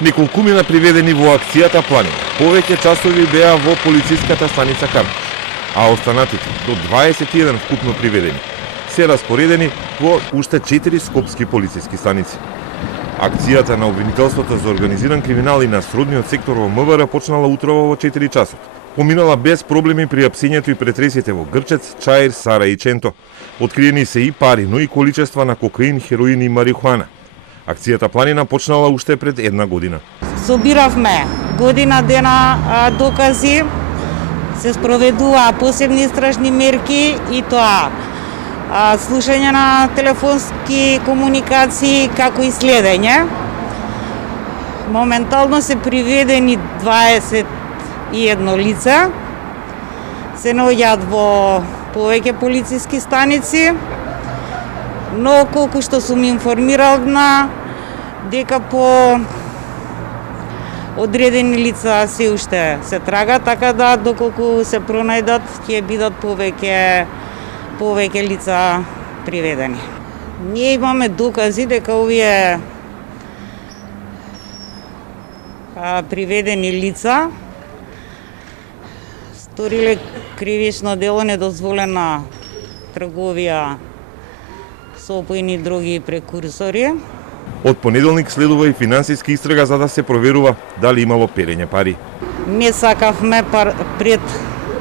Неколкумина приведени во акцијата Планина. Повеќе часови беа во полициската станица Картош, а останатите, до 21 вкупно приведени, се распоредени во уште 4 скопски полициски станици. Акцијата на обвинителството за организиран криминал и на сродниот сектор во МВР почнала утрово во 4 часот. Поминала без проблеми при апсењето и претресите во Грчец, Чаир, Сара и Ченто. Откриени се и пари, но и количества на кокаин, хероин и марихуана. Акцијата Планина почнала уште пред една година. Собиравме година дена докази, се спроведуваа посебни истражни мерки и тоа слушање на телефонски комуникации, како и следење. Моментално се приведени 21 лица, се наоѓаат во повеќе полициски станици, но колку што сум информирана, дека по одредени лица се уште се трага, така да доколку се пронајдат ќе бидат повеќе лица приведени. Ние имаме докази дека овие приведени лица сториле кривично дело недозволена трговија со опојни други прекурсори. Од понеделник следува и финансиска истрага за да се проверува дали имало перење пари. Не сакавме пред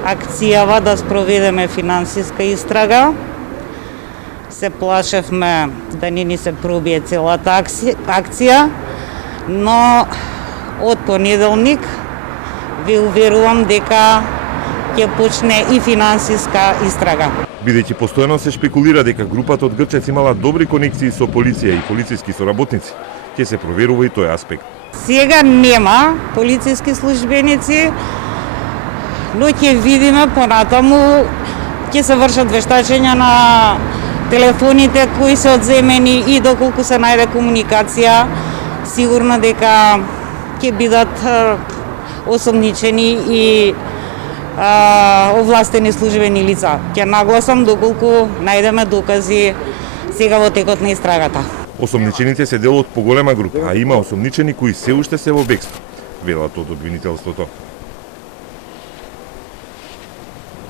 акцијава да спроведеме финансиска истрага. Се плашевме да не ни се пробие целата акција, но од понеделник ви уверувам дека ќе почне и финансиска истрага. Бидејќи постојано се шпекулира дека групата од Грчец имала добри конекции со полиција и полициски соработници, ќе се проверува и тој аспект. Сега нема полициски службеници, но ќе видиме понатаму, ќе се вршат вештачења на телефоните кои се одземени и доколку се најде комуникација, сигурно дека ќе бидат осомничени и овластени службени лица. Ќе нагласам доколку најдеме докази сега во текот на истрагата. Осомничените се дел од поголема група, а има осомничени кои се уште се во бегство, велат од обвинителството.